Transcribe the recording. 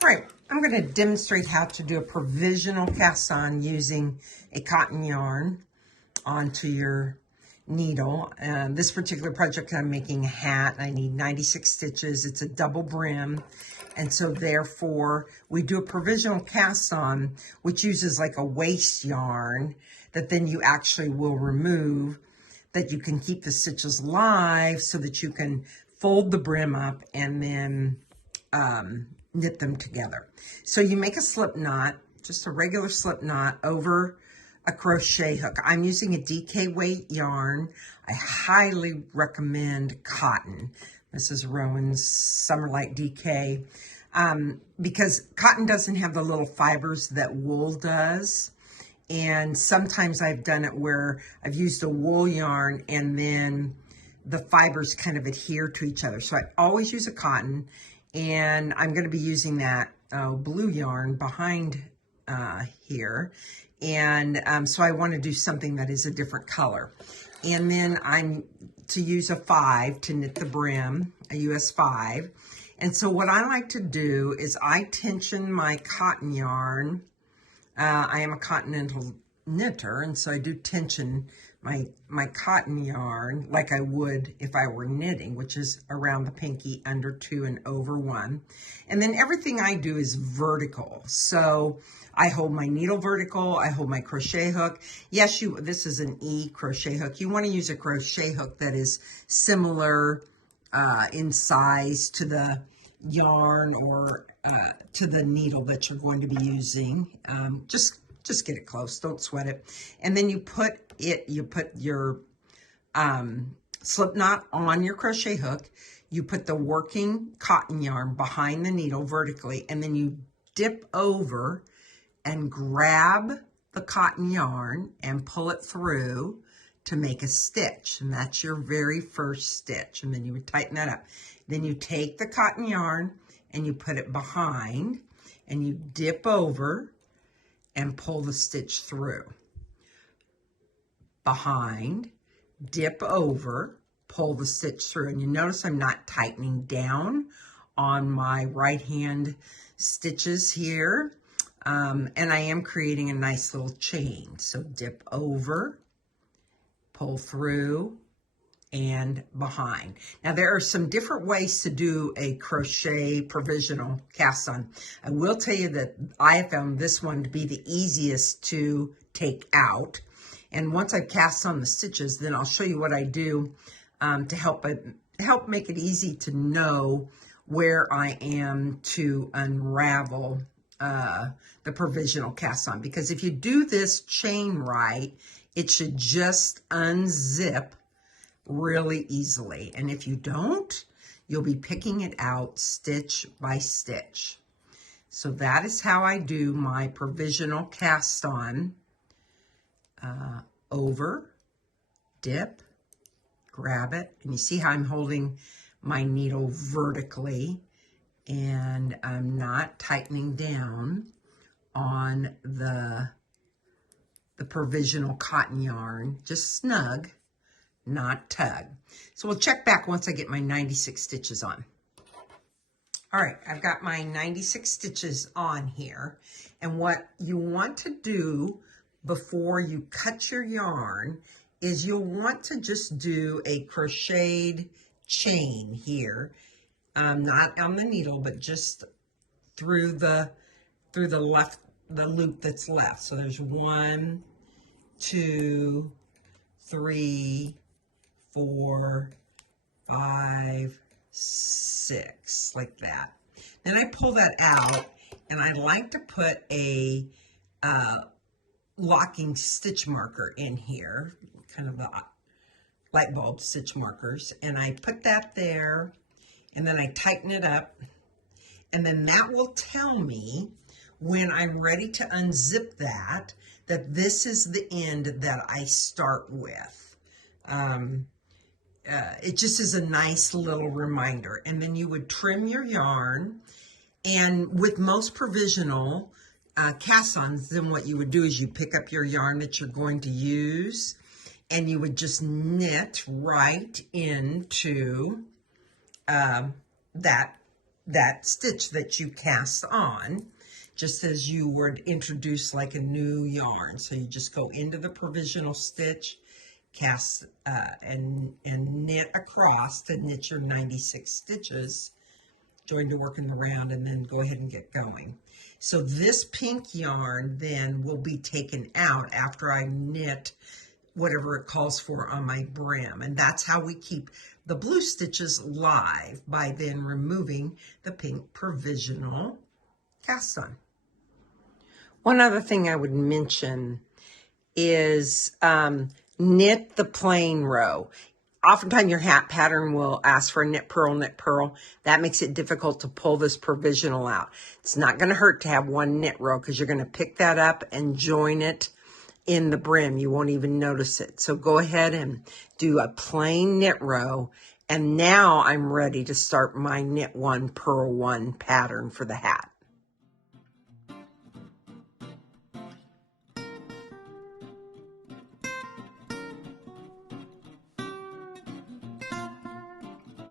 All right, I'm going to demonstrate how to do a provisional cast on using a cotton yarn onto your needle. This particular project, I'm making a hat. I need 96 stitches. It's a double brim. And so therefore, we do a provisional cast on, which uses like a waste yarn that then you actually will remove, that you can keep the stitches live so that you can fold the brim up and then knit them together. So you make a slip knot, just a regular slip knot over a crochet hook. I'm using a DK weight yarn. I highly recommend cotton. This is Rowan's Summer Light DK because cotton doesn't have the little fibers that wool does. And sometimes I've done it where I've used a wool yarn and then the fibers kind of adhere to each other. So I always use a cotton, and I'm going to be using that blue yarn behind here. And so I want to do something that is a different color. And then I'm to use a 5 to knit the brim, a US 5. And so what I like to do is I tension my cotton yarn. I am a continental knitter, and so I do tension my cotton yarn like I would if I were knitting, which is around the pinky, under 2 and over 1. And then everything I do is vertical. So I hold my needle vertical, I hold my crochet hook. Yes, this is an E crochet hook. You want to use a crochet hook that is similar in size to the yarn or to the needle that you're going to be using. Just get it close, don't sweat it. And then you put your slip knot on your crochet hook. You put the working cotton yarn behind the needle vertically, and then you dip over and grab the cotton yarn and pull it through to make a stitch. And that's your very first stitch. And then you would tighten that up. Then you take the cotton yarn and you put it behind and you dip over and pull the stitch through. Behind, dip over, pull the stitch through. And you notice I'm not tightening down on my right hand stitches here. And I am creating a nice little chain. So dip over, pull through, and behind. Now there are some different ways to do a crochet provisional cast on. I will tell you that I have found this one to be the easiest to take out. And once I cast on the stitches, then I'll show you what I do to help make it easy to know where I am to unravel the provisional cast on. Because if you do this chain right, it should just unzip really easily. And if you don't, you'll be picking it out stitch by stitch. So that is how I do my provisional cast on. Over, dip, grab it, and you see how I'm holding my needle vertically and I'm not tightening down on the provisional cotton yarn, just snug, not tug. So we'll check back once I get my 96 stitches on. All right, I've got my 96 stitches on here, and what you want to do before you cut your yarn is you'll want to just do a crocheted chain here, not on the needle, but just through the loop that's left. So there's 1, 2, 3, 4, 5, 6, like that. Then I pull that out, and I like to put a locking stitch marker in here, kind of the light bulb stitch markers, and I put that there, and then I tighten it up, and then that will tell me when I'm ready to unzip that this is the end that I start with. It just is a nice little reminder. And then you would trim your yarn, and with most provisional cast-ons, then what you would do is you pick up your yarn that you're going to use, and you would just knit right into that that stitch that you cast on, just as you would introduce like a new yarn. So you just go into the provisional stitch, cast and knit across to knit your 96 stitches, join to work in the round, and then go ahead and get going. So this pink yarn then will be taken out after I knit whatever it calls for on my brim, and that's how we keep the blue stitches live, by then removing the pink provisional cast on. One other thing I would mention is knit the plain row. Oftentimes your hat pattern will ask for a knit purl, knit purl. That makes it difficult to pull this provisional out. It's not going to hurt to have one knit row, because you're going to pick that up and join it in the brim. You won't even notice it. So go ahead and do a plain knit row. And now I'm ready to start my knit one, purl one pattern for the hat.